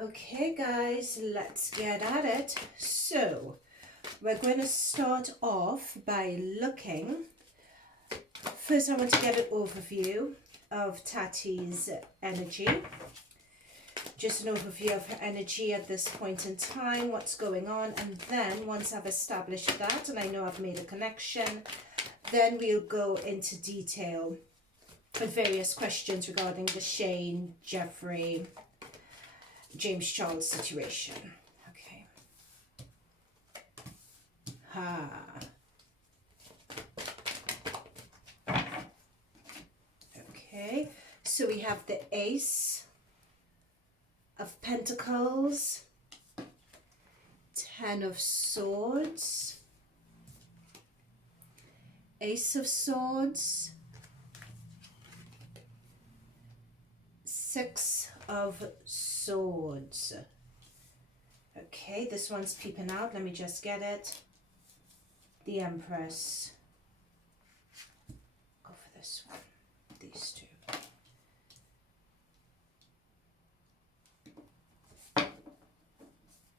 Okay guys, let's get at it. So we're going to start off by looking. First I want to get an overview of Tati's energy. Just an overview of her energy at this point in time, what's going on, and then once I've established that and I know I've made a connection, then we'll go into detail with various questions regarding the Shane, Jeffree, James Charles situation. Okay. Okay, so we have the Ace of Pentacles, Ten of Swords, Ace of Swords, Six of Swords. Okay, this one's peeping out. Let me just get it. The Empress. Go for this one. These two.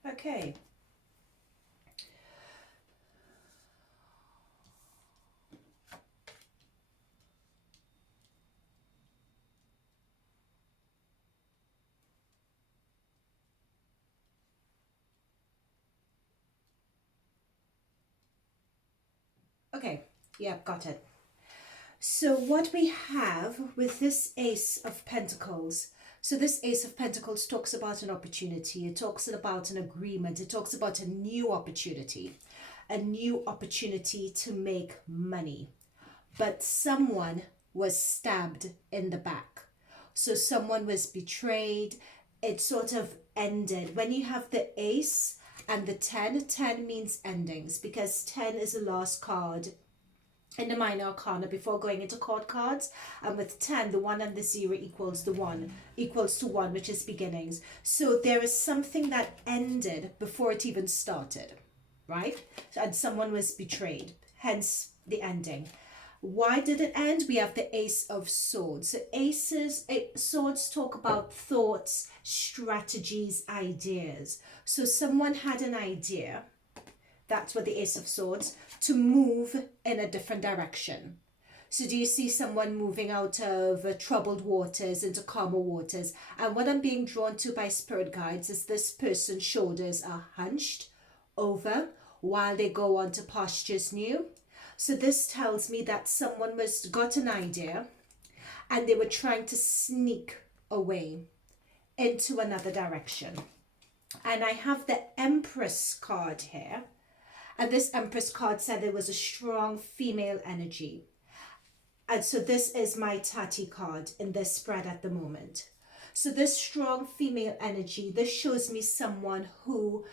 Okay. Okay, yeah, got it. So what we have with this Ace of Pentacles, so this Ace of Pentacles talks about an opportunity, it talks about an agreement, it talks about a new opportunity to make money. But someone was stabbed in the back. So someone was betrayed. It sort of ended. When you have the Ace and the 10, 10 means endings because 10 is the last card in the minor arcana before going into court cards, and with 10 the 1 and the 0 equals to 1, which is beginnings. So there is something that ended before it even started, right? And someone was betrayed, hence the ending. Why did it end? We have the Ace of Swords. So swords talk about thoughts, strategies, ideas. So someone had an idea, that's what the Ace of Swords, to move in a different direction. So do you see someone moving out of troubled waters into calmer waters? And what I'm being drawn to by spirit guides is this person's shoulders are hunched over while they go on to pastures new. So this tells me that someone got an idea and they were trying to sneak away into another direction. And I have the Empress card here. And this Empress card said there was a strong female energy. And so this is my Tati card in this spread at the moment. So this strong female energy, this shows me someone who,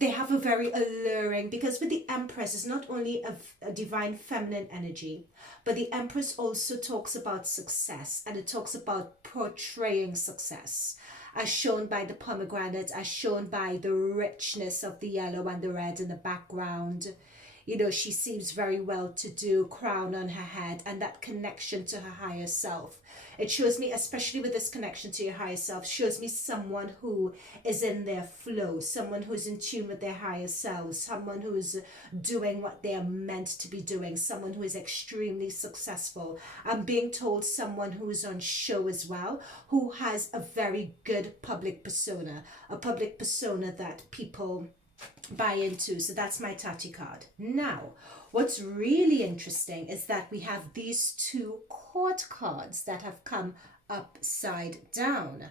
they have a very alluring, because with the Empress, it's not only a divine feminine energy, but the Empress also talks about success, and it talks about portraying success, as shown by the pomegranate, as shown by the richness of the yellow and the red in the background. You know, she seems very well to do, crown on her head, and that connection to her higher self. It shows me, especially with this connection to your higher self, shows me someone who is in their flow, someone who's in tune with their higher selves, someone who's doing what they are meant to be doing, someone who is extremely successful. I'm being told someone who is on show as well, who has a very good public persona, a public persona that people buy into. So that's my Tati card. Now, what's really interesting is that we have these two court cards that have come upside down.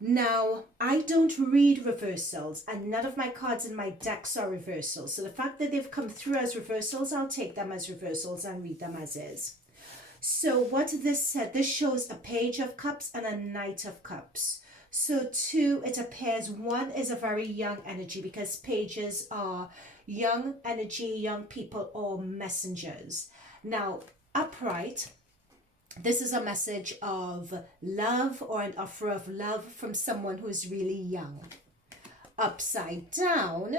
Now, I don't read reversals, and none of my cards in my decks are reversals. So the fact that they've come through as reversals, I'll take them as reversals and read them as is. So what this said, this shows a Page of Cups and a Knight of Cups. So two, it appears one is a very young energy, because pages are young energy, young people, or messengers. Now, upright, this is a message of love or an offer of love from someone who's really young. Upside down,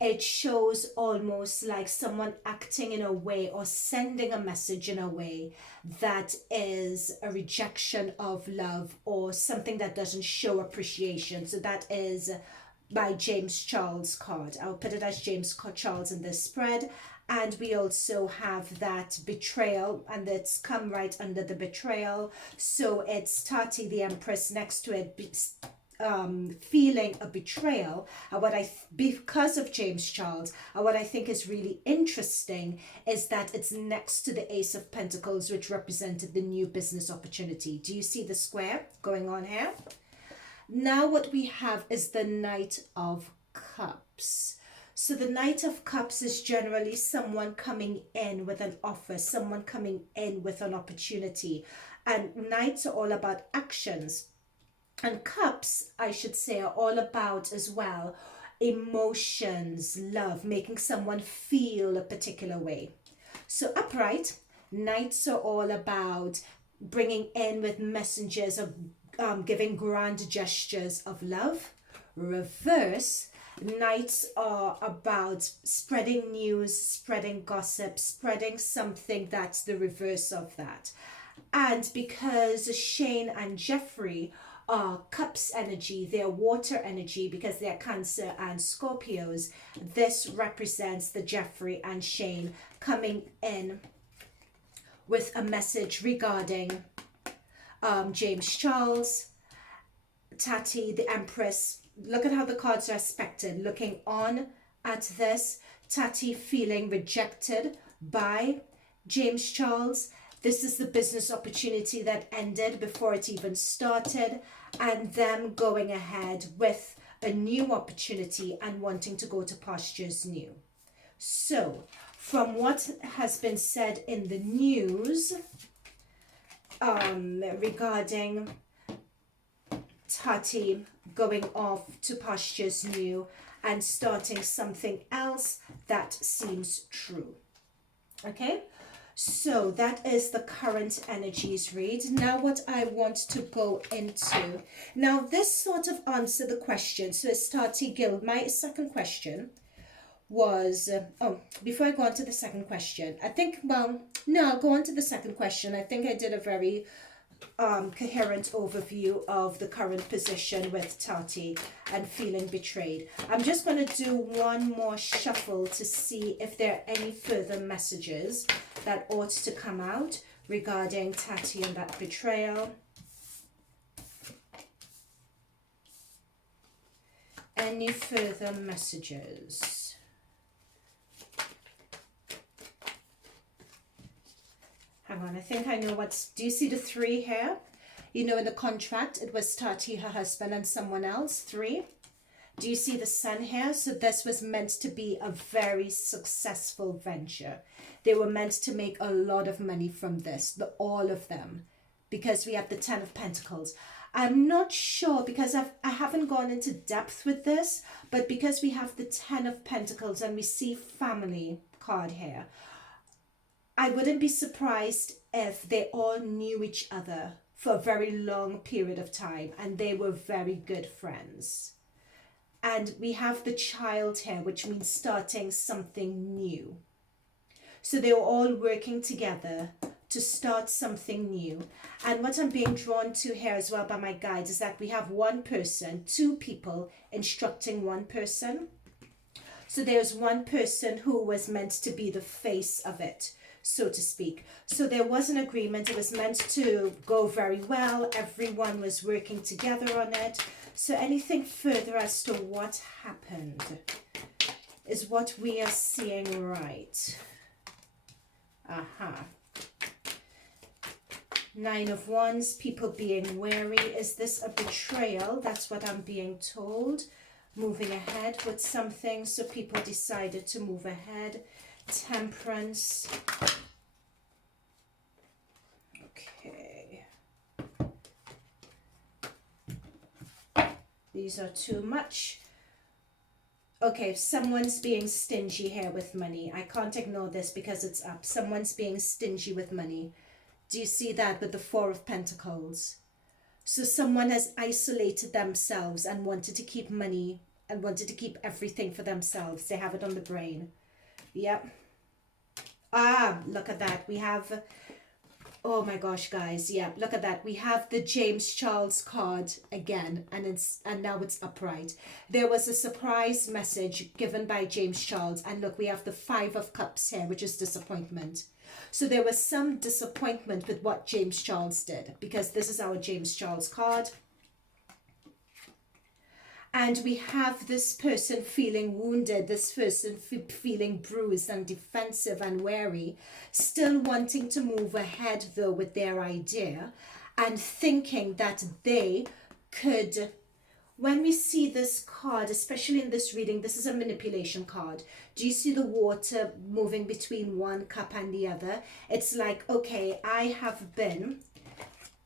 it shows almost like someone acting in a way or sending a message in a way that is a rejection of love or something that doesn't show appreciation. So that is by James Charles card. I'll put it as James Charles in this spread. And we also have that betrayal, and it's come right under the betrayal. So it's Tati, the Empress, next to it, feeling a betrayal. And because of James Charles, and what I think is really interesting is that it's next to the Ace of Pentacles, which represented the new business opportunity. Do you see the square going on here? Now what we have is the Knight of Cups. So the Knight of Cups is generally someone coming in with an offer, someone coming in with an opportunity. And Knights are all about actions. And Cups, I should say, are all about as well emotions, love, making someone feel a particular way. So upright, Knights are all about bringing in with messengers of giving grand gestures of love. Reverse, Knights are about spreading news, spreading gossip, spreading something that's the reverse of that. And because Shane and Jeffree are Cups energy, they're water energy because they're Cancer and Scorpios, this represents the Jeffree and Shane coming in with a message regarding James Charles, Tati, the Empress. Look at how the cards are aspected. Looking on at this, Tati feeling rejected by James Charles. This is the business opportunity that ended before it even started, and them going ahead with a new opportunity and wanting to go to pastures new. So, from what has been said in the news regarding Tati going off to pastures new and starting something else, that seems true. Okay, so that is the current energies read. Now what I want to go into, now this sort of answer the question. So it's Tati Gill. My second question was, before I go on to the second question, I think, well, no, I'll go on to the second question. I think I did a very coherent overview of the current position with Tati and feeling betrayed. I'm just going to do one more shuffle to see if there are any further messages that ought to come out regarding Tati and that betrayal. Any further messages? Hang on, I think I know what's... Do you see the 3 here? You know, in the contract, it was Tati, her husband, and someone else. 3. Do you see the sun here? So this was meant to be a very successful venture. They were meant to make a lot of money from this, all of them, because we have the 10 of Pentacles. I'm not sure, because I haven't gone into depth with this, but because we have the 10 of Pentacles and we see family card here, I wouldn't be surprised if they all knew each other for a very long period of time and they were very good friends. And we have the child here, which means starting something new. So they were all working together to start something new. And what I'm being drawn to here as well by my guides is that we have one person, 2 people instructing one person. So there's one person who was meant to be the face of it, so to speak. So there was an agreement. It was meant to go very well. Everyone was working together on it. So anything further as to what happened is what we are seeing right. Aha. 9 of Wands, people being wary. Is this a betrayal? That's what I'm being told. Moving ahead with something. So people decided to move ahead. Temperance. Okay. These are too much. Okay, someone's being stingy here with money. I can't ignore this because it's up. Someone's being stingy with money. Do you see that with the 4 of Pentacles? So someone has isolated themselves and wanted to keep money and wanted to keep everything for themselves. They have it on the brain. Yep. Ah, look at that. We have, oh my gosh, guys. Yeah, look at that. We have the James Charles card again, and now it's upright. There was a surprise message given by James Charles, and look, we have the 5 of Cups here, which is disappointment. So there was some disappointment with what James Charles did, because this is our James Charles card. And we have this person feeling wounded, this person feeling bruised and defensive and wary, still wanting to move ahead though with their idea and thinking that they could. When we see this card, especially in this reading, this is a manipulation card. Do you see the water moving between one cup and the other? It's like, okay, I have been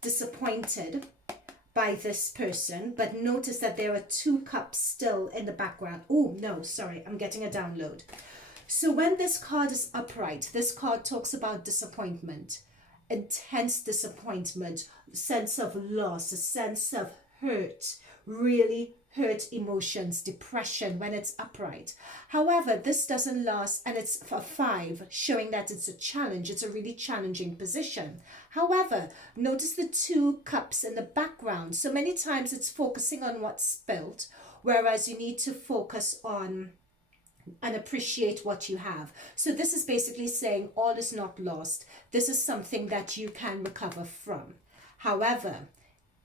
disappointed by this person, but notice that there are 2 cups still in the background. Oh, no, sorry, I'm getting a download. So when this card is upright, this card talks about disappointment, intense disappointment, sense of loss, a sense of hurt, really hurt emotions, depression when it's upright. However, this doesn't last, and it's a 5, showing that it's a challenge. It's a really challenging position. However, notice the 2 cups in the background. So many times it's focusing on what's spilt, whereas you need to focus on and appreciate what you have. So this is basically saying all is not lost. This is something that you can recover from. However,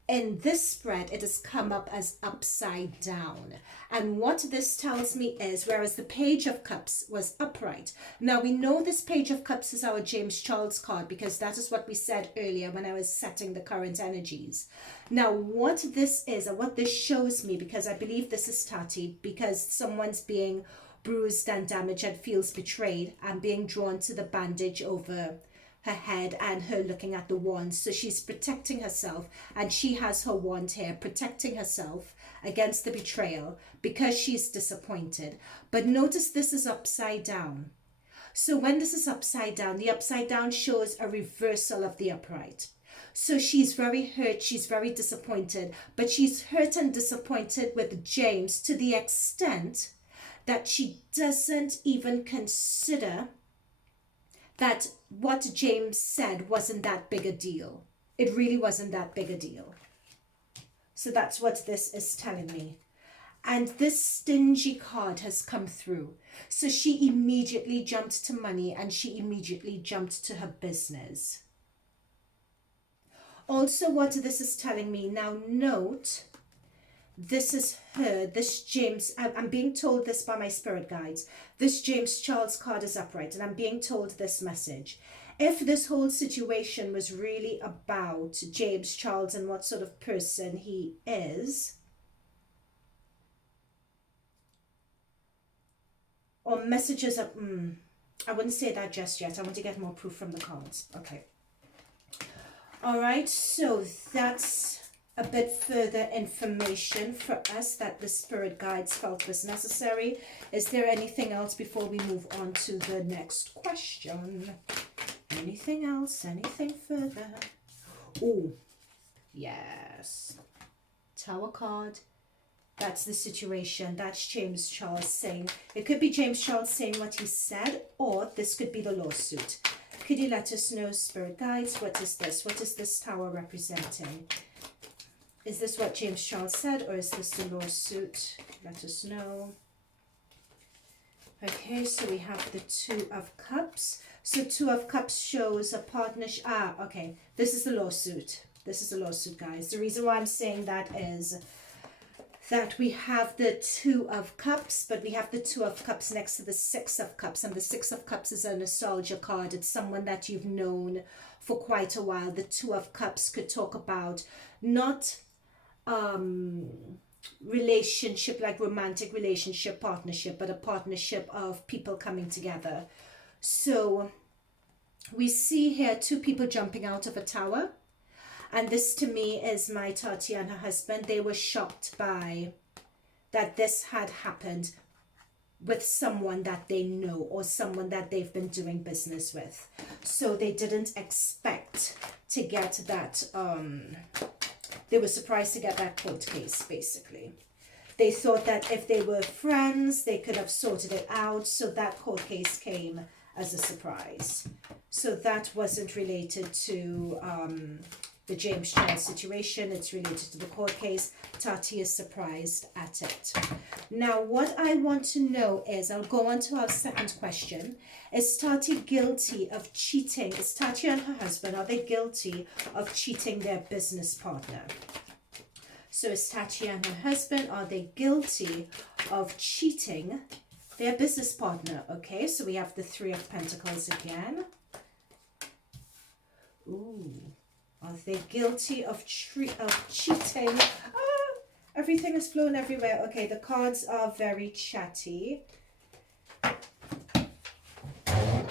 in this spread, it has come up as upside down. And what this tells me is, whereas the Page of Cups was upright. Now, we know this Page of Cups is our James Charles card, because that is what we said earlier when I was setting the current energies. Now, what this is, and what this shows me, because I believe this is Tati, because someone's being bruised and damaged and feels betrayed and being drawn to the bandage over her head and her looking at the wand. So she's protecting herself, and she has her wand here, protecting herself against the betrayal because she's disappointed. But notice this is upside down. So when this is upside down, the upside down shows a reversal of the upright. So she's very hurt, she's very disappointed, but she's hurt and disappointed with James to the extent that she doesn't even consider that what James said wasn't that big a deal. It really wasn't that big a deal. So that's what this is telling me. And this stingy card has come through. So she immediately jumped to money, and she immediately jumped to her business. Also, what this is telling me, now note, this is her, this James, I'm being told this by my spirit guides. This James Charles card is upright, and I'm being told this message. If this whole situation was really about James Charles and what sort of person he is, or messages of, I wouldn't say that just yet. I want to get more proof from the cards. Okay. All right, so that's a bit further information for us that the spirit guides felt was necessary. Is there anything else before we move on to the next question? Anything else? Anything further? Oh, yes. Tower card. That's the situation. That's James Charles saying. It could be James Charles saying what he said, or this could be the lawsuit. Could you let us know, spirit guides, what is this? What is this tower representing? Is this what James Charles said, or is this the lawsuit? Let us know. Okay, so we have the 2 of Cups. So 2 of Cups shows a partnership. Ah, okay. This is the lawsuit. This is the lawsuit, guys. The reason why I'm saying that is that we have the 2 of Cups, but we have the 2 of Cups next to the 6 of Cups. And the 6 of Cups is a nostalgia card. It's someone that you've known for quite a while. The 2 of Cups could talk about not relationship, like romantic relationship, partnership, but a partnership of people coming together. So we see here 2 people jumping out of a tower, and this to me is my Tati and her husband. They were shocked by that this had happened with someone that they know or someone that they've been doing business with. So they didn't expect to get that they were surprised to get that court case, basically. They thought that if they were friends, they could have sorted it out. So that court case came as a surprise. So that wasn't related to the James Charles situation. It's related to the court case. Tati is surprised at it. Now, what I want to know is, I'll go on to our second question. Is Tati guilty of cheating? Is Tati and her husband, are they guilty of cheating their business partner? So is Tati and her husband, are they guilty of cheating their business partner? Okay, so we have the Three of Pentacles again. Ooh, are they guilty of cheating? Ah, everything is flown everywhere. Okay, the cards are very chatty.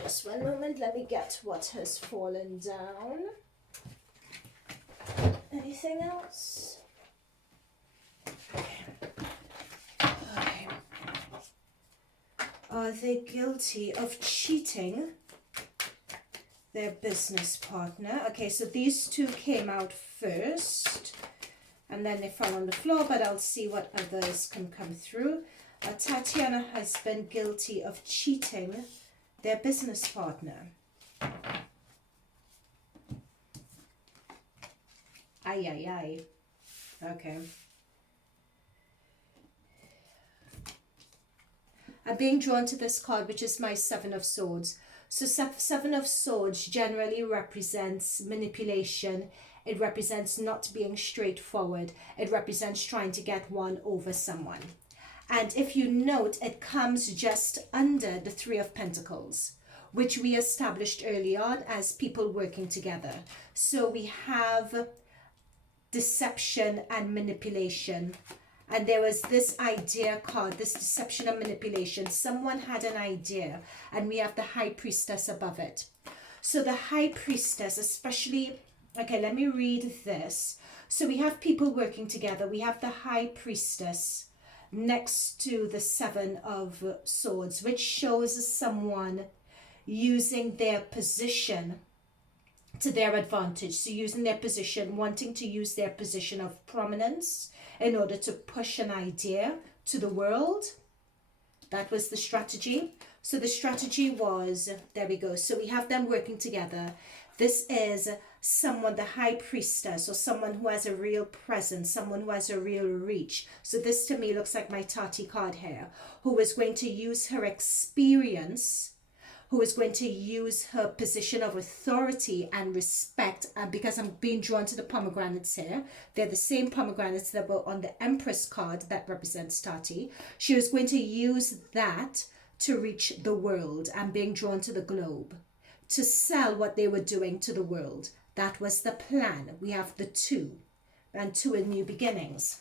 Just one moment, let me get what has fallen down. Anything else? Okay. Are they guilty of cheating their business partner? Okay, so these two came out first and then they fell on the floor, but I'll see what others can come through. Tati and her husband guilty of cheating their business partner. Ay, ay, ay. Okay. I'm being drawn to this card, which is my Seven of Swords. So Seven of Swords generally represents manipulation. It represents not being straightforward. It represents trying to get one over someone. And if you note, it comes just under the Three of Pentacles, which we established early on as people working together. So we have deception and manipulation. And there was this idea card, this deception and manipulation. Someone had an idea, and we have the High Priestess above it. So the High Priestess, especially, okay, let me read this. So we have people working together. We have the High Priestess next to the Seven of Swords, which shows someone using their position to their advantage. So using their position, wanting to use their position of prominence in order to push an idea to the world. That was the strategy. So the strategy was, there we go. So we have them working together. This is someone, the High Priestess, or someone who has a real presence, someone who has a real reach. So this to me looks like my Tati card here, who is going to use her experience, who is going to use her position of authority and respect. And because I'm being drawn to the pomegranates here, they're the same pomegranates that were on the Empress card that represents Tati. She was going to use that to reach the world. I'm being drawn to the globe, to sell what they were doing to the world. That was the plan. We have the two, and two in new beginnings.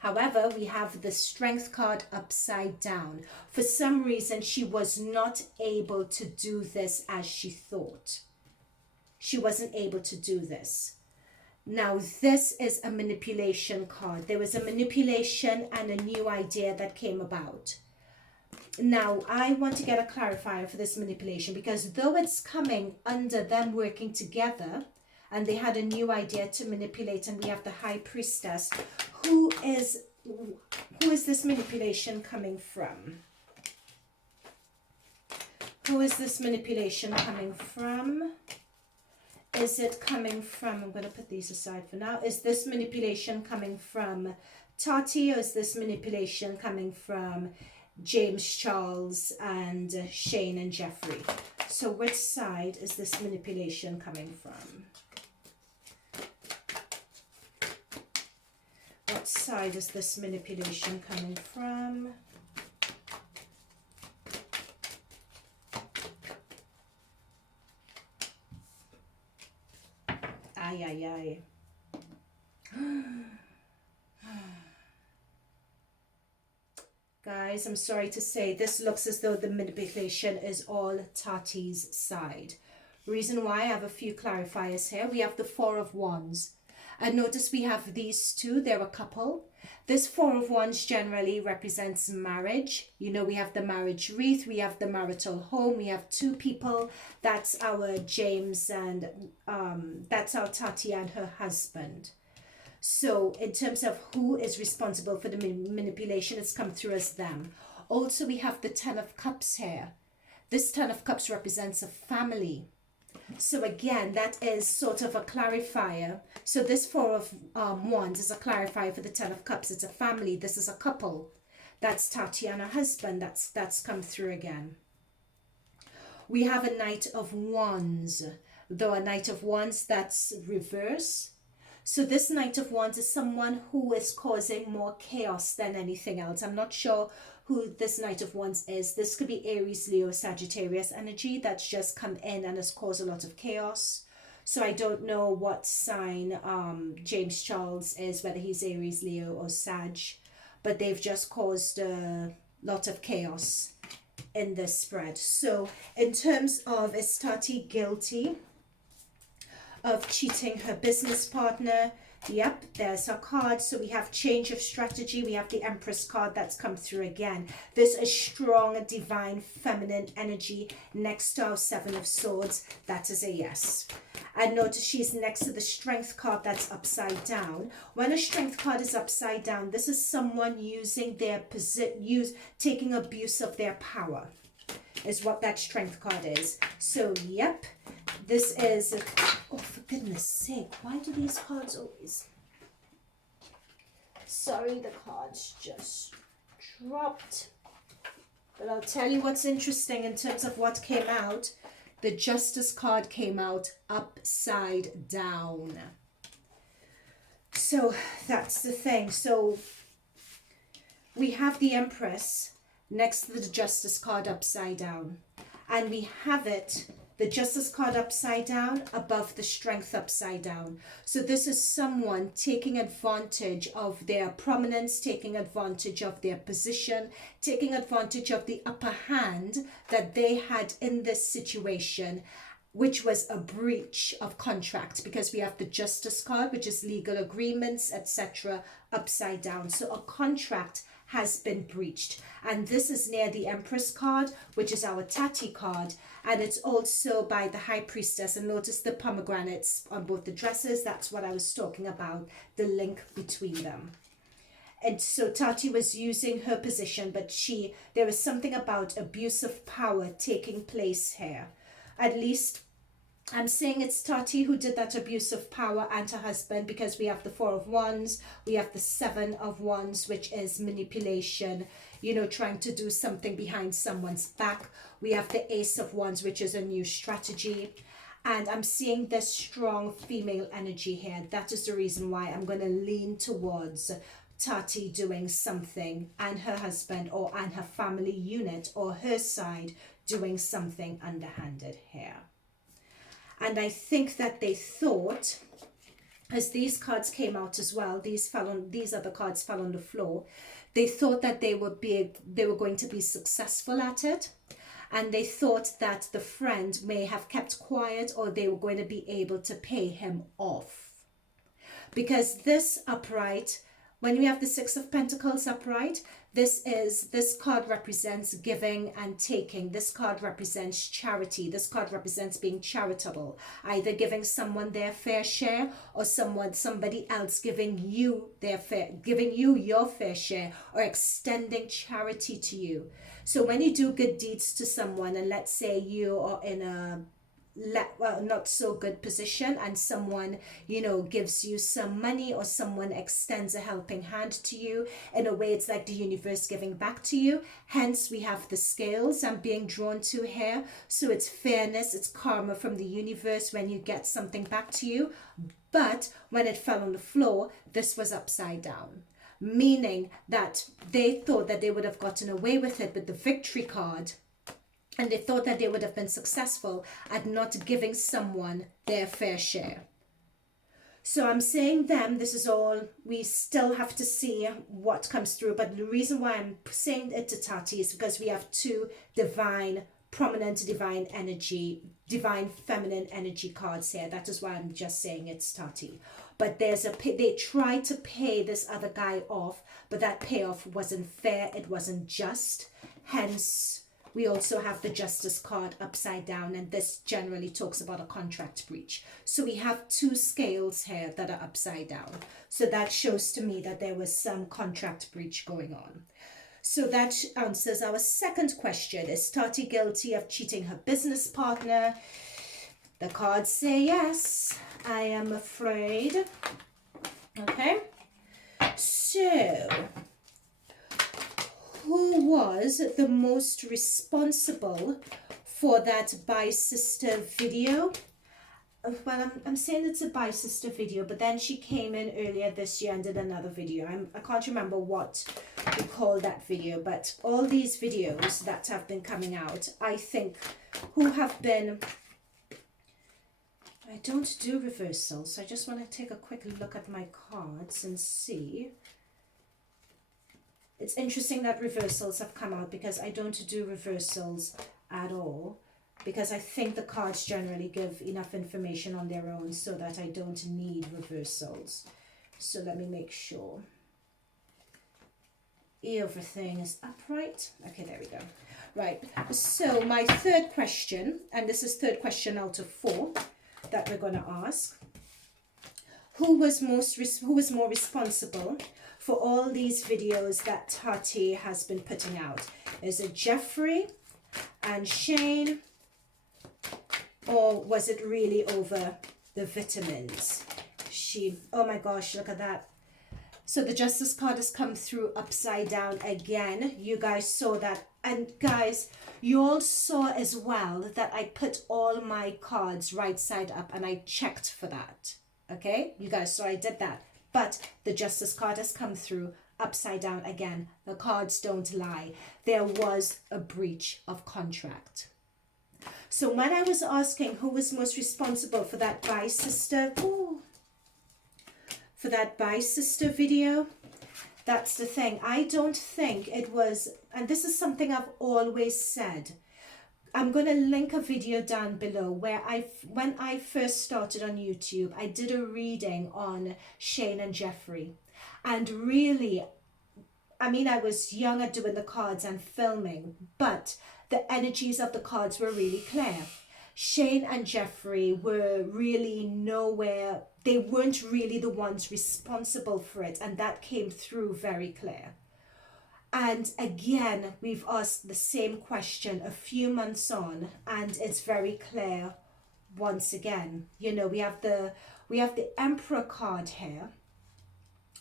However, we have the Strength card upside down. For some reason, she was not able to do this as she thought. She wasn't able to do this. Now, this is a manipulation card. There was a manipulation and a new idea that came about. Now, I want to get a clarifier for this manipulation, because though it's coming under them working together, and they had a new idea to manipulate, and we have the High Priestess. Who is this manipulation coming from? Who is this manipulation coming from? Is it coming from, I'm going to put these aside for now. Is this manipulation coming from Tati, or is this manipulation coming from James Charles and Shane and Jeffree? So which side is this manipulation coming from? What side is this manipulation coming from? Ay, ay, ay. Guys, I'm sorry to say, this looks as though the manipulation is all Tati's side. Reason why, I have a few clarifiers here. We have the Four of Wands. And notice we have these two, they're a couple. This Four of Wands generally represents marriage. You know, we have the marriage wreath, we have the marital home, we have two people. That's our James and that's our Tati and her husband. So in terms of who is responsible for the manipulation, it's come through as them. Also, we have the Ten of Cups here. This Ten of Cups represents a family. So again, that is sort of a clarifier. So this Four of Wands is a clarifier for the Ten of Cups. It's a family. This is a couple. That's Tati and her husband. That's come through again. We have a Knight of Wands. Though a Knight of Wands, that's reverse. So this Knight of Wands is someone who is causing more chaos than anything else. I'm not sure who this Knight of Wands is. This could be Aries, Leo, Sagittarius energy that's just come in and has caused a lot of chaos. So I don't know what sign James Charles is, whether he's Aries, Leo or Sag, but they've just caused a lot of chaos in this spread. So in terms of, is Tati guilty of cheating her business partner? Yep, there's her card. So we have change of strategy. We have the Empress card that's come through again. There's a strong divine feminine energy next to our Seven of Swords. That is a yes. And notice she's next to the Strength card that's upside down. When a Strength card is upside down, this is someone using their taking abuse of their power, is what that Strength card is. So yep, this is, oh for goodness sake, why do these cards always, sorry, the cards just dropped. But I'll tell you what's interesting in terms of what came out. The Justice card came out upside down. So that's the thing. So we have the Empress next to the Justice card upside down. And we have it, the Justice card upside down, above the Strength upside down. So this is someone taking advantage of their prominence, taking advantage of their position, taking advantage of the upper hand that they had in this situation, which was a breach of contract, because we have the Justice card, which is legal agreements, etc., upside down. So a contract has been breached, and this is near the Empress card, which is our Tati card, and it's also by the High Priestess. And notice the pomegranates on both the dresses. That's what I was talking about, the link between them. And so Tati was using her position, but there was something about abuse of power taking place here. At least I'm saying it's Tati who did that abuse of power, and her husband, because we have the Four of Wands, we have the Seven of Wands, which is manipulation, you know, trying to do something behind someone's back. We have the Ace of Wands, which is a new strategy. And I'm seeing this strong female energy here. That is the reason why I'm going to lean towards Tati doing something, and her husband and her family unit or her side doing something underhanded here. And I think that they thought, as these cards came out as well, these other cards fell on the floor, they thought that they were going to be successful at it. And they thought that the friend may have kept quiet, or they were going to be able to pay him off. Because this upright, when we have the Six of Pentacles upright, this card represents giving and taking. This card represents charity. This card represents being charitable, either giving someone their fair share, or somebody else giving you your fair share, or extending charity to you. So when you do good deeds to someone, and let's say you are in a not so good position, and someone, you know, gives you some money, or someone extends a helping hand to you, in a way it's like the universe giving back to you. Hence we have the scales I'm being drawn to here. So it's fairness, it's karma from the universe when you get something back to you. But when it fell on the floor, this was upside down, meaning that they thought that they would have gotten away with it with the Victory card, and they thought that they would have been successful at not giving someone their fair share. So I'm saying this is all, we still have to see what comes through. But the reason why I'm saying it to Tati is because we have two prominent divine energy, divine feminine energy cards here. That is why I'm just saying it's Tati. But they tried to pay this other guy off, but that payoff wasn't fair. It wasn't just. Hence, we also have the Justice card upside down, and this generally talks about a contract breach. So we have two scales here that are upside down. So that shows to me that there was some contract breach going on. So that answers our second question. Is Tati guilty of cheating her business partner? The cards say yes, I am afraid. Okay, so who was the most responsible for that Bye Sister video? Well, I'm saying it's a Bye Sister video, but then she came in earlier this year and did another video. I can't remember what we call that video, but all these videos that have been coming out, I think, who have been... I don't do reversals, so I just want to take a quick look at my cards and see. It's interesting that reversals have come out because I don't do reversals at all, because I think the cards generally give enough information on their own so that I don't need reversals. So let me make sure everything is upright. Okay, there we go. Right, so my third question, and this is third question out of 4 that we're going to ask. Who was more responsible for all these videos that Tati has been putting out? Is it Jeffree and Shane, or was it really over the vitamins? Oh my gosh, look at that. So the Justice card has come through upside down again. You guys saw that. And guys, you all saw as well that I put all my cards right side up and I checked for that. Okay, you guys saw I did that. But the Justice card has come through upside down again. The cards don't lie. There was a breach of contract. So when I was asking who was most responsible for that Bye Sister, video, that's the thing. I don't think it was, and this is something I've always said. I'm going to link a video down below where when I first started on YouTube, I did a reading on Shane and Jeffree. And really, I mean, I was young at doing the cards and filming, but the energies of the cards were really clear. Shane and Jeffree were really nowhere, they weren't really the ones responsible for it, and that came through very clear. And again, we've asked the same question a few months on, and it's very clear once again. You know, we have the Emperor card here,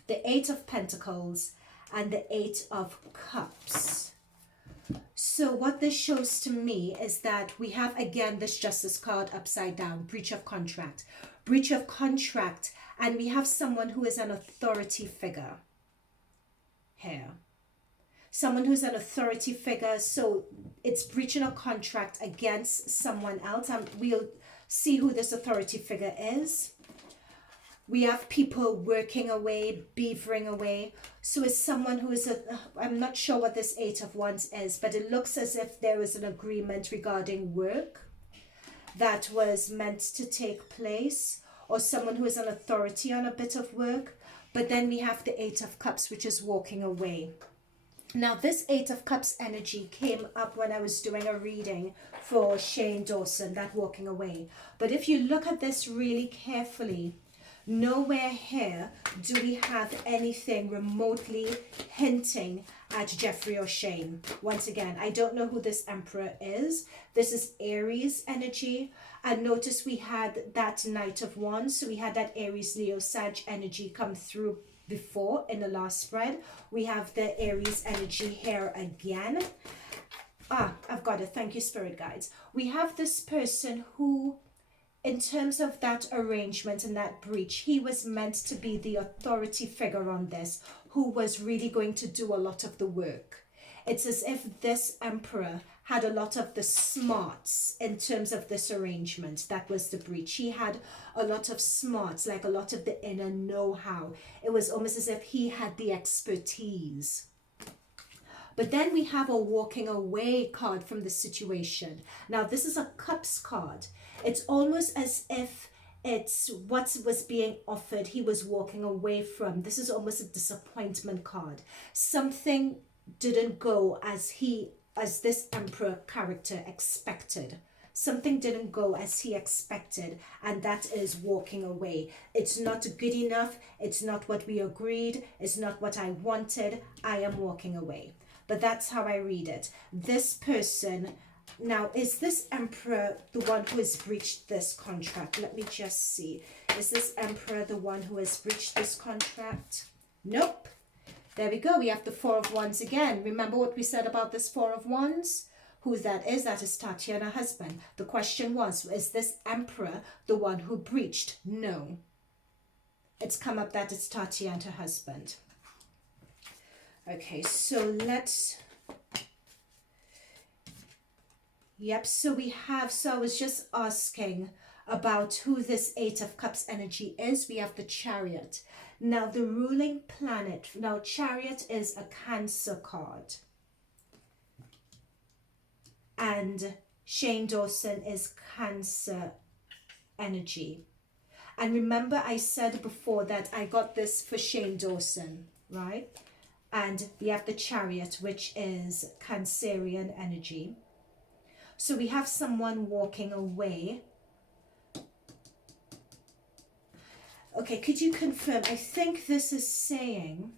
the 8 of Pentacles, and the 8 of Cups. So what this shows to me is that we have again this Justice card upside down, breach of contract, and we have someone who is an authority figure here. Someone who's an authority figure, so it's breaching a contract against someone else, and we'll see who this authority figure is. We have people working away, beavering away. So it's someone who is I'm not sure what this 8 of Wands is, but it looks as if there was an agreement regarding work that was meant to take place, or someone who is an authority on a bit of work. But then we have the 8 of Cups, which is walking away. Now, this 8 of Cups energy came up when I was doing a reading for Shane Dawson, that walking away. But if you look at this really carefully, nowhere here do we have anything remotely hinting at Jeffree or Shane. Once again, I don't know who this Emperor is. This is Aries energy. And notice we had that Knight of Wands. So we had that Aries, Leo, Sag energy come through before in the last spread. We have the Aries energy here again. I've got it. Thank you, Spirit Guides. We have this person who, in terms of that arrangement and that breach, he was meant to be the authority figure on this, who was really going to do a lot of the work. It's as if this Emperor had a lot of the smarts in terms of this arrangement. That was the breach. He had a lot of smarts, like a lot of the inner know-how. It was almost as if he had the expertise. But then we have a walking away card from the situation. Now, this is a Cups card. It's almost as if it's what was being offered he was walking away from. This is almost a disappointment card. Something didn't go as he as this emperor character expected. Something didn't go as he expected, and that is walking away. It's not good enough. It's not what we agreed. It's not what I wanted. I am walking away. But that's how I read it. This person, now, is this emperor the one who has breached this contract? Let me just see. Is this emperor the one who has breached this contract? Nope. There we go. We have the Four of Wands again. Remember what we said about this Four of Wands? Who that is? That is Tati and her husband. The question was, is this emperor the one who breached? No. It's come up that it's Tati and her husband. Okay, so let's... Yep, so we have... So I was just asking about who this Eight of Cups energy is. We have the Chariot. Now, the ruling planet... Now, Chariot is a Cancer card. And Shane Dawson is Cancer energy. And remember I said before that I got this for Shane Dawson, right? And we have the Chariot, which is Cancerian energy. So we have someone walking away. Okay, could you confirm? I think this is saying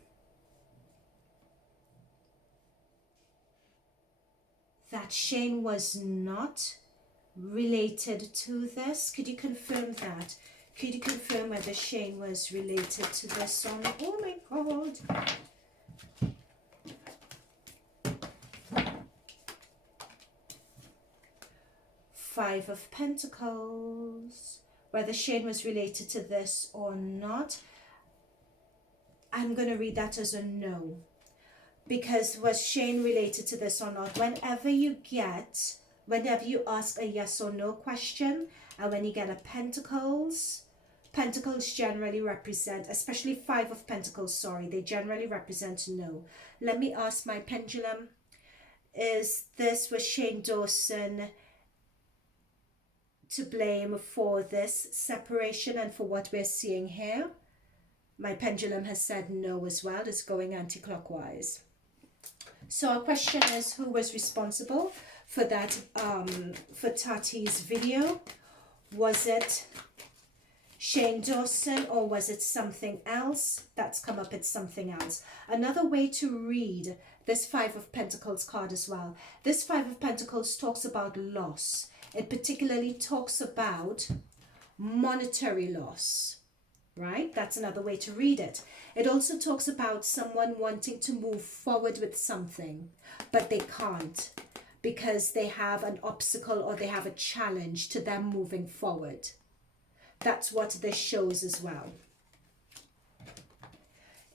that Shane was not related to this. Could you confirm that? Could you confirm whether Shane was related to this or not? Oh my God. Five of Pentacles. Whether Shane was related to this or not. I'm going to read that as a no. Because was Shane related to this or not? Whenever you ask a yes or no question, and when you get a Pentacles, Pentacles generally represent, especially Five of Pentacles, sorry, they generally represent no. Let me ask my pendulum, was Shane Dawson to blame for this separation and for what we're seeing here? My pendulum has said no as well. It's going anti-clockwise. So our question is, who was responsible for that, for Tati's video? Was it Shane Dawson or was it something else? That's come up, it's something else. Another way to read this Five of Pentacles card as well. This Five of Pentacles talks about loss. It particularly talks about monetary loss. Right? That's another way to read it. It also talks about someone wanting to move forward with something, but they can't because they have an obstacle or they have a challenge to them moving forward. That's what this shows as well.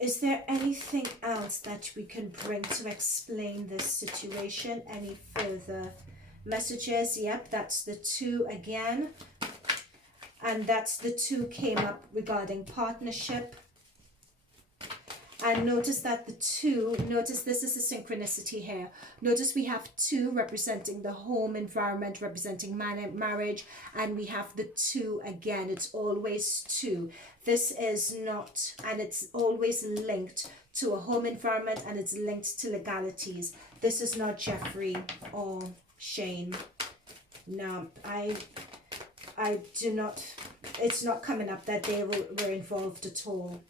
Is there anything else that we can bring to explain this situation? Any further messages? Yep, that's the two again. And that's the two came up regarding partnership. And notice that the two, notice this is a synchronicity here. Notice we have two representing the home environment, representing marriage. And we have the two again. It's always two. This is not, and it's always linked to a home environment and it's linked to legalities. This is not Jeffree or Shane. No, I do not, it's not coming up that they were involved at all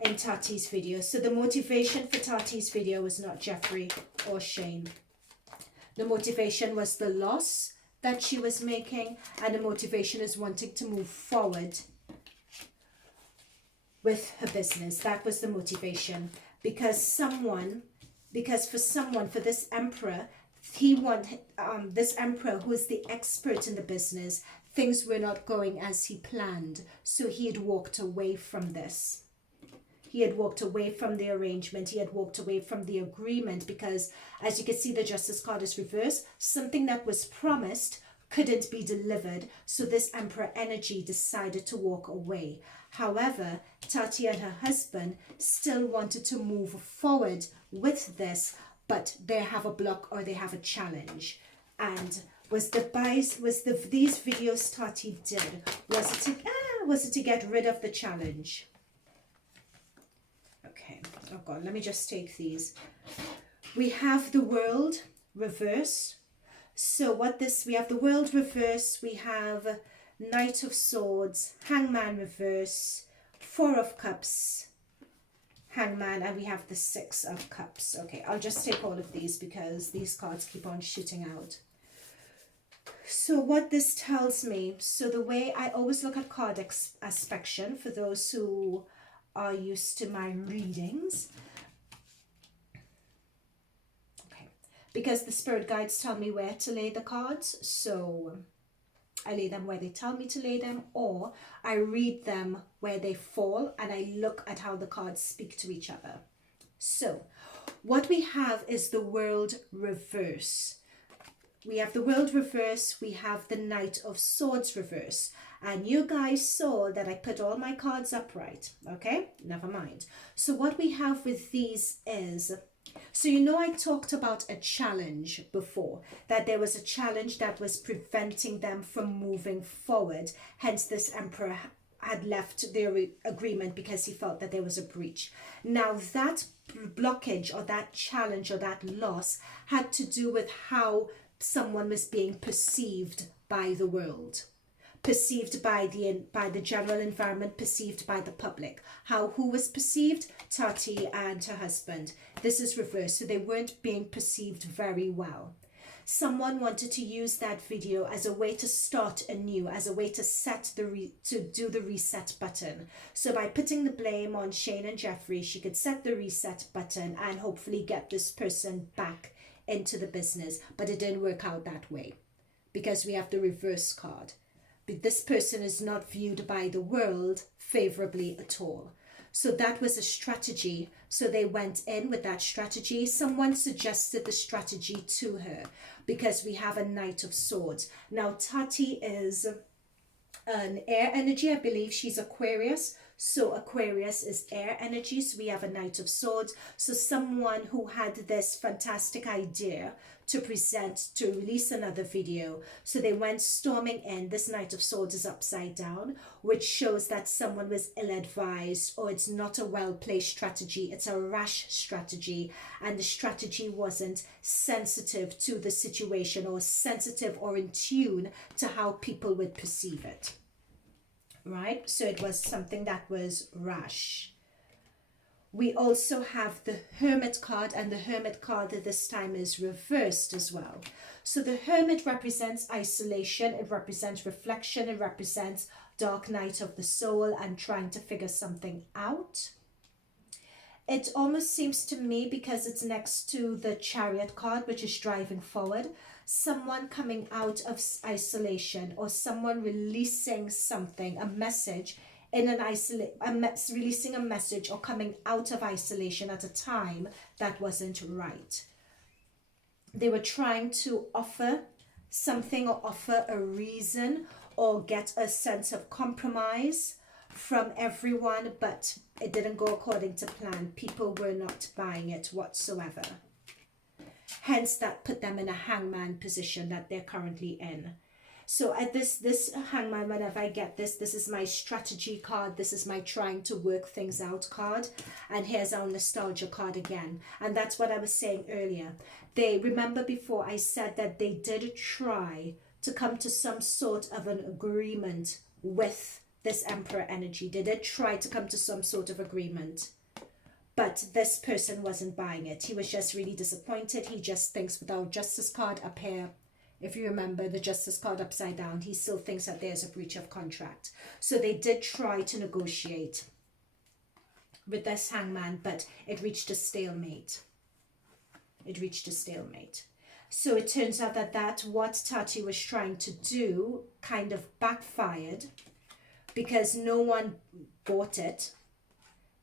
in Tati's video. So the motivation for Tati's video was not Jeffree or Shane. The motivation was the loss that she was making, and the motivation is wanting to move forward with her business. That was the motivation. For this emperor, this emperor who is the expert in the business, things were not going as he planned. So he had walked away from this. He had walked away from the arrangement. He had walked away from the agreement because, as you can see, the Justice card is reversed. Something that was promised couldn't be delivered. So this Emperor energy decided to walk away. However, Tati and her husband still wanted to move forward with this, but they have a block or they have a challenge. And these videos Tati did, was it to get rid of the challenge? Okay, oh God, let me just take these. We have the World, reverse. So what this, we have the World reverse, we have Knight of Swords, Hangman reverse, Four of Cups, Hangman, and we have the Six of Cups. Okay, I'll just take all of these because these cards keep on shooting out. So what this tells me, so the way I always look at card aspect for those who are used to my readings, okay, because the spirit guides tell me where to lay the cards, so I lay them where they tell me to lay them, or I read them where they fall and I look at how the cards speak to each other. So what we have is the World reverse. We have the World reverse, we have the Knight of Swords reverse. And you guys saw that I put all my cards upright, okay? Never mind. So what we have with these is, so you know I talked about a challenge before, that there was a challenge that was preventing them from moving forward. Hence this emperor had left their agreement because he felt that there was a breach. Now that blockage or that challenge or that loss had to do with how someone was being perceived by the world, perceived by the general environment, perceived by the public. Who was perceived? Tati and her husband. This is reversed, so they weren't being perceived very well. Someone wanted to use that video as a way to start anew, as a way to do the reset button. So by putting the blame on Shane and Jeffree, she could set the reset button and hopefully get this person back into the business. But it didn't work out that way because we have the reverse card. But this person is not viewed by the world favorably at all. So that was a strategy. So they went in with that strategy. Someone suggested the strategy to her because we have a Knight of Swords. Now Tati is an air energy. I believe she's Aquarius. So Aquarius is air energy. So we have a Knight of Swords. So someone who had this fantastic idea to present, to release another video. So they went storming in. This Knight of Swords is upside down, which shows that someone was ill-advised, or it's not a well-placed strategy. It's a rash strategy, and the strategy wasn't sensitive to the situation, or sensitive or in tune to how people would perceive it. Right? So it was something that was rash. We also have the Hermit card, and the Hermit card this time is reversed as well. So the Hermit represents isolation, it represents reflection, it represents dark night of the soul and trying to figure something out. It almost seems to me, because it's next to the Chariot card, which is driving forward, someone coming out of isolation, or someone releasing something, a message, in an releasing a message or coming out of isolation at a time that wasn't right. They were trying to offer something, or offer a reason, or get a sense of compromise from everyone, but it didn't go according to plan. People were not buying it whatsoever. Hence that put them in a hangman position that they're currently in. So at this hangman, whenever I get this is my strategy card. This is my trying to work things out card. And here's our nostalgia card again. And that's what I was saying earlier. They, remember before I said that they did try to come to some sort of an agreement with this Emperor energy. They did try to come to some sort of agreement. But this person wasn't buying it. He was just really disappointed. He just thinks, with our Justice card up here, if you remember the Justice card upside down, he still thinks that there's a breach of contract. So they did try to negotiate with this hangman, but it reached a stalemate. It reached a stalemate. So it turns out that what Tati was trying to do kind of backfired, because no one bought it.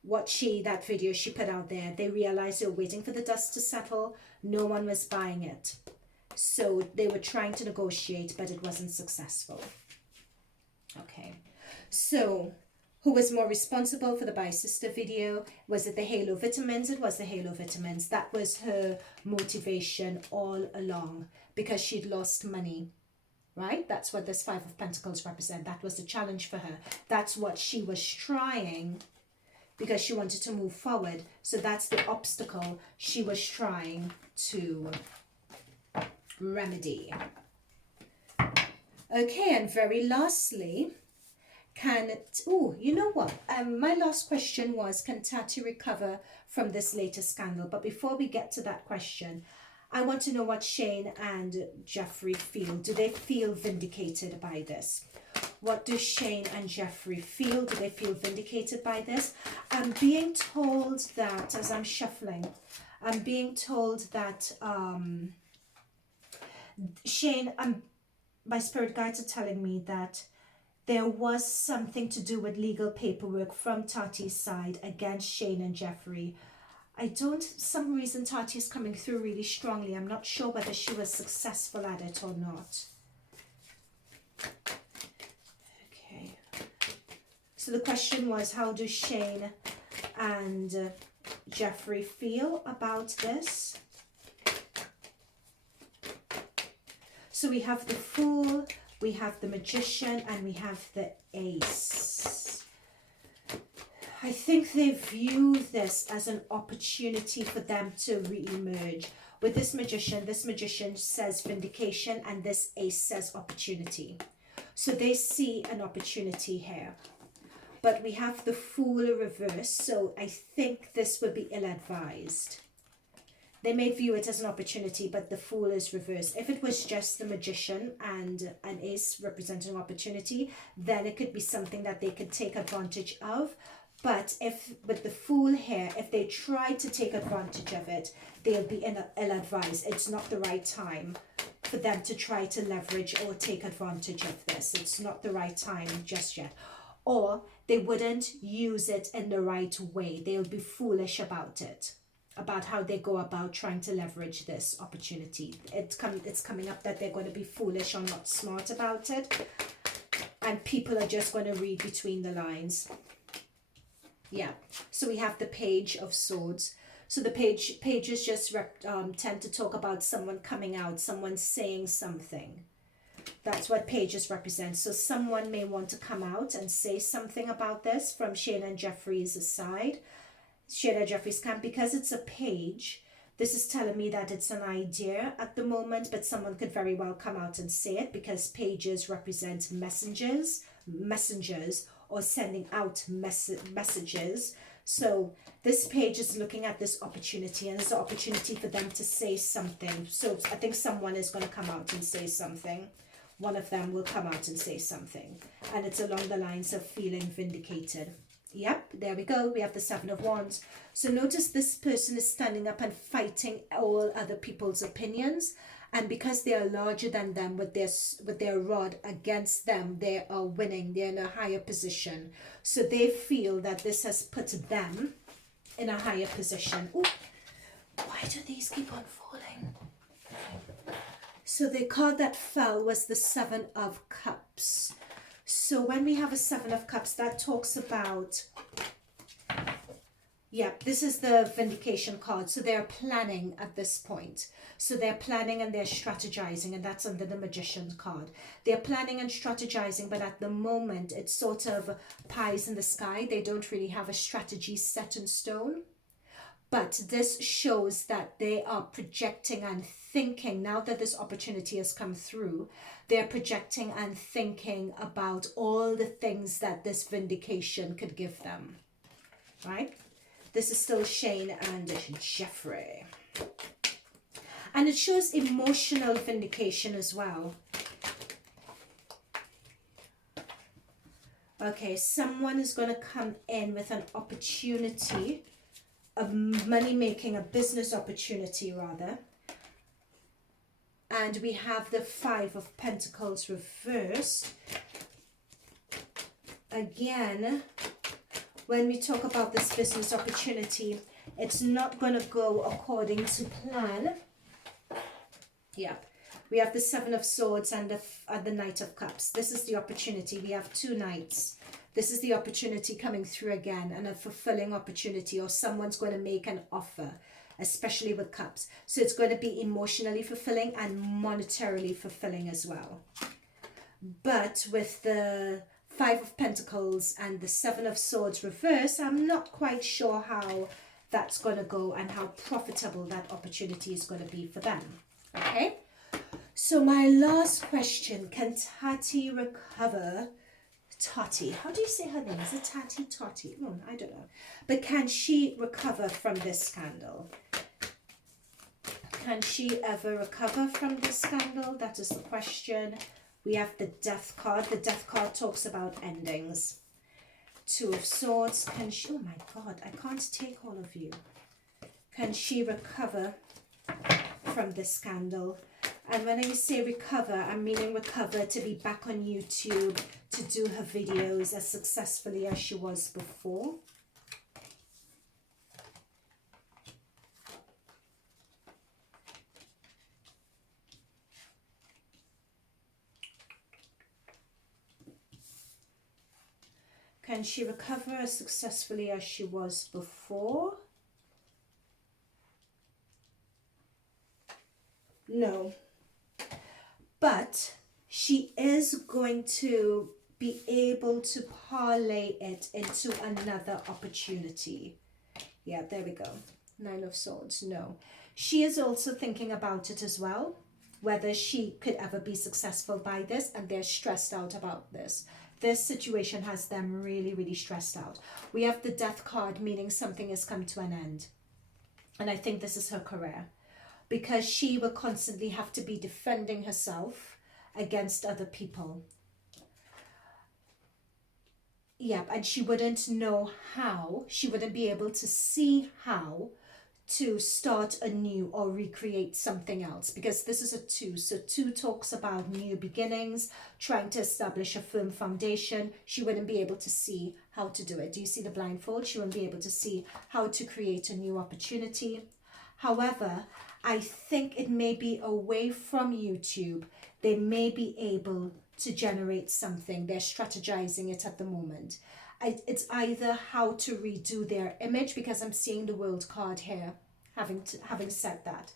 That video she put out there, they realized they were waiting for the dust to settle. No one was buying it. So they were trying to negotiate, but it wasn't successful. Okay. So who was more responsible for the Bye Sister video? Was it the Halo Vitamins? It was the Halo Vitamins. That was her motivation all along, because she'd lost money. Right? That's what this Five of Pentacles represent. That was the challenge for her. That's what she was trying, because she wanted to move forward. So that's the obstacle she was trying to remedy. Okay, and very lastly, you know what? My last question was, can Tati recover from this latest scandal? But before we get to that question, I want to know what Shane and Jeffree feel. Do they feel vindicated by this? What do Shane and Jeffree feel? Do they feel vindicated by this? I'm being told that, as I'm shuffling, I'm being told that Shane, my spirit guides are telling me that there was something to do with legal paperwork from Tati's side against Shane and Jeffree. Some reason Tati is coming through really strongly. I'm not sure whether she was successful at it or not. Okay. So the question was, how do Shane and Jeffree feel about this? So we have the Fool, we have the Magician, and we have the Ace. I think they view this as an opportunity for them to re-emerge. With this magician says vindication, and this Ace says opportunity. So they see an opportunity here. But we have the Fool reversed, so I think this would be ill-advised. They may view it as an opportunity, but the Fool is reversed. If it was just the Magician and an Ace representing opportunity, then it could be something that they could take advantage of. But if with the Fool here, if they try to take advantage of it, they'll be ill-advised. It's not the right time for them to try to leverage or take advantage of this. It's not the right time just yet. Or they wouldn't use it in the right way. They'll be foolish about it, about how they go about trying to leverage this opportunity. It's coming up that they're going to be foolish or not smart about it. And people are just going to read between the lines. Yeah, so we have the Page of Swords. So the pages just tend to talk about someone coming out, someone saying something. That's what pages represent. So someone may want to come out and say something about this from Shane and Jeffree's side. Shane and Jeffree's camp, because it's a page. This is telling me that it's an idea at the moment, but someone could very well come out and say it, because pages represent messengers, or sending out messages. So this page is looking at this opportunity, and it's an opportunity for them to say something. So I think someone is going to come out and say something. One of them will come out and say something, and it's along the lines of feeling vindicated. Yep, there we go. We have the Seven of Wands. So notice this person is standing up and fighting all other people's opinions. And because they are larger than them with their rod against them, they are winning. They're in a higher position. So they feel that this has put them in a higher position. Ooh, why do these keep on falling? So the card that fell was the Seven of Cups. So when we have a Seven of Cups, that talks about, yeah, this is the vindication card. So they're planning at this point. So they're planning and they're strategizing, and that's under the Magician's card. They're planning and strategizing, but at the moment, it's sort of pies in the sky. They don't really have a strategy set in stone. But this shows that they are projecting and thinking, now that this opportunity has come through, they're projecting and thinking about all the things that this vindication could give them, right? This is still Shane and Jeffree. And it shows emotional vindication as well. Okay, someone is going to come in with an opportunity of money making, a business opportunity rather. And we have the Five of Pentacles reversed. Again, when we talk about this business opportunity, it's not going to go according to plan. Yeah, we have the Seven of Swords and the Knight of Cups. This is the opportunity. We have two knights. This is the opportunity coming through again, and a fulfilling opportunity, or someone's going to make an offer, especially with cups. So it's going to be emotionally fulfilling and monetarily fulfilling as well. But with the Five of Pentacles and the Seven of Swords reverse, I'm not quite sure how that's going to go and how profitable that opportunity is going to be for them. Okay, So my last question, can Tati recover? Tati, how do you say her name? Is it Tati? Tati? I don't know. But can she recover from this scandal? Can she ever recover from this scandal? That is the question. We have the Death card. The Death card talks about endings. Two of Swords. Can she... Oh my God, I can't take all of you. Can she recover from this scandal? And when I say recover, I'm meaning recover to be back on YouTube, to do her videos as successfully as she was before. Can she recover as successfully as she was before? No. But she is going to be able to parlay it into another opportunity. Yeah, there we go. Nine of Swords, no. She is also thinking about it as well, whether she could ever be successful by this, and they're stressed out about this. This situation has them really, really stressed out. We have the Death card, meaning something has come to an end. And I think this is her career, because she will constantly have to be defending herself against other people. Yep, and she wouldn't know how, she wouldn't be able to see how to start anew or recreate something else, because this is a 2. So 2 talks about new beginnings, trying to establish a firm foundation. She wouldn't be able to see how to do it. Do you see the blindfold? She wouldn't be able to see how to create a new opportunity. However, I think it may be away from YouTube. They may be able to generate something. They're strategizing it at the moment. It's either how to redo their image, because I'm seeing the World card here, having said that.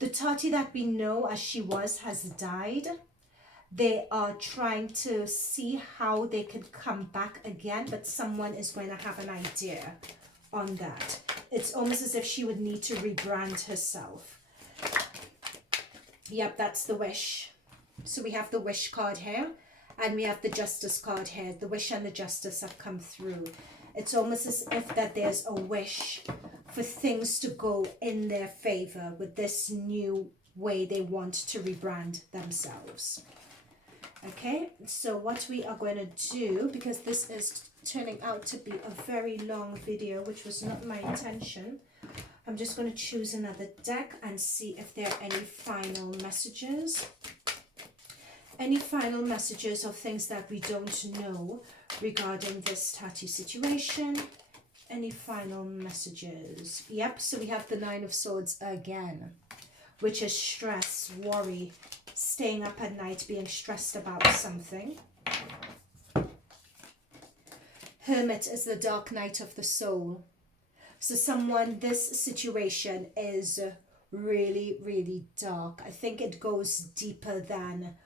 The Tati that we know as she was has died. They are trying to see how they can come back again, but someone is going to have an idea on that. It's almost as if she would need to rebrand herself. Yep, that's the Wish. So we have the Wish card here, and we have the Justice card here. The Wish and the Justice have come through. It's almost as if that there's a wish for things to go in their favor with this new way they want to rebrand themselves. Okay, so what we are going to do, because this is turning out to be a very long video, which was not my intention, I'm just going to choose another deck and see if there are any final messages. Any final messages of things that we don't know regarding this Tati situation? Any final messages? Yep, so we have the Nine of Swords again, which is stress, worry, staying up at night, being stressed about something. Hermit is the dark night of the soul. So this situation is really, really dark. I think it goes deeper than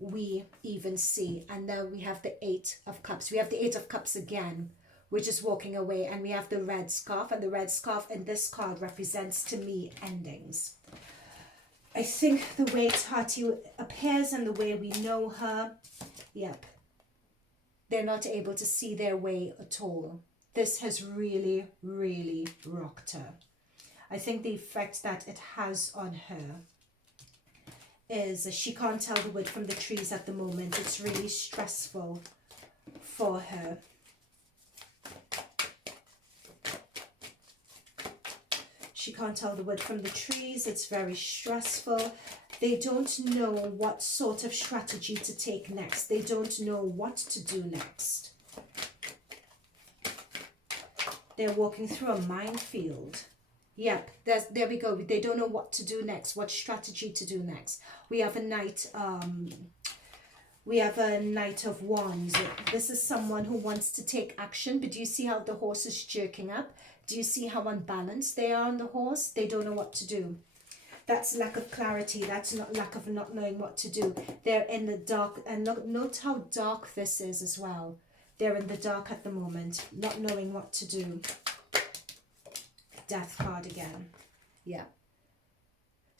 we even see. And now we have the Eight of Cups. We have the Eight of Cups again, which is walking away. And we have the red scarf. And the red scarf in this card represents, to me, endings. I think the way Tati appears and the way we know her, yep, they're not able to see their way at all. This has really, really rocked her. I think the effect that it has on her is she can't tell the wood from the trees at the moment. It's really stressful for her. She can't tell the wood from the trees. It's very stressful. They don't know what sort of strategy to take next. They don't know what to do next. They're walking through a minefield. Yep, there we go. They don't know what to do next, what strategy to do next. We have a Knight of Wands. This is someone who wants to take action, but do you see how the horse is jerking up? Do you see how unbalanced they are on the horse? They don't know what to do. That's lack of clarity. That's not lack of not knowing what to do. They're in the dark, and note how dark this is as well. They're in the dark at the moment, not knowing what to do. Death card again. Yeah.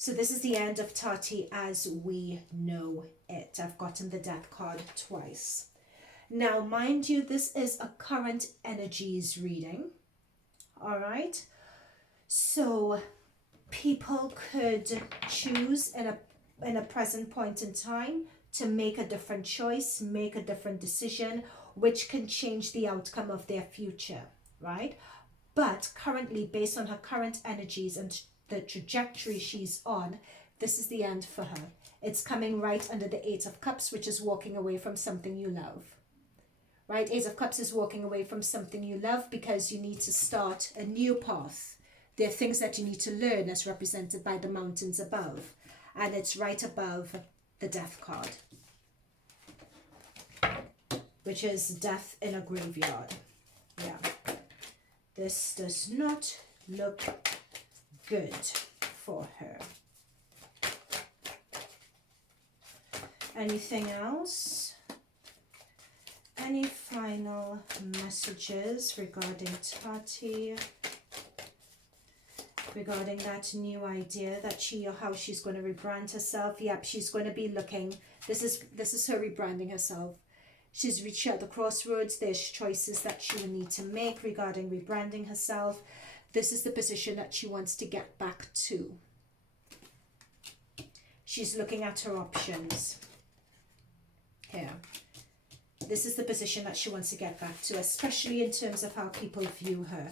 So this is the end of Tati as we know it. I've gotten the death card twice. Now, mind you, this is a current energies reading. All right. So people could choose in a present point in time to make a different choice, make a different decision, which can change the outcome of their future, right? But currently, based on her current energies and the trajectory she's on, this is the end for her. It's coming right under the Eight of Cups, which is walking away from something you love. Right? Eight of Cups is walking away from something you love because you need to start a new path. There are things that you need to learn as represented by the mountains above. And it's right above the Death card, which is death in a graveyard. Yeah. This does not look good for her. Anything else? Any final messages regarding Tati? Regarding that new idea that how she's going to rebrand herself? Yep, she's going to be looking. This is her rebranding herself. She's reached at the crossroads. There's choices that she will need to make regarding rebranding herself. This is the position that she wants to get back to. She's looking at her options. Here. This is the position that she wants to get back to, especially in terms of how people view her.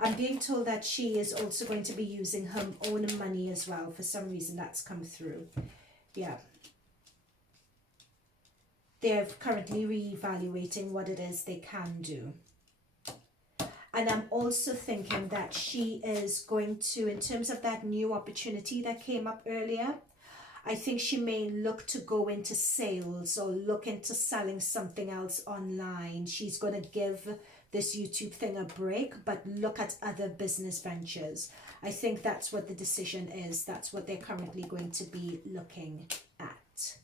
I'm being told that she is also going to be using her own money as well. For some reason, that's come through. Yeah. They're currently reevaluating what it is they can do. And I'm also thinking that she is going to, in terms of that new opportunity that came up earlier, I think she may look to go into sales or look into selling something else online. She's going to give this YouTube thing a break, but look at other business ventures. I think that's what the decision is. That's what they're currently going to be looking at.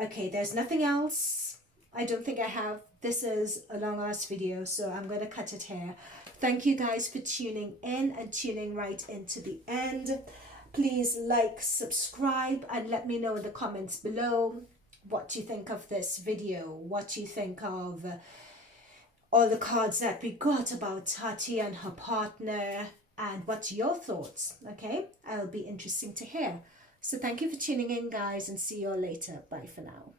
Okay, there's nothing else. I don't think I have. This is a long-ass video, so I'm going to cut it here. Thank you guys for tuning in and tuning right into the end. Please like, subscribe, and let me know in the comments below what you think of this video. What you think of all the cards that we got about Tati and her partner, and what's your thoughts, okay? It'll be interesting to hear. So thank you for tuning in, guys, and see you all later. Bye for now.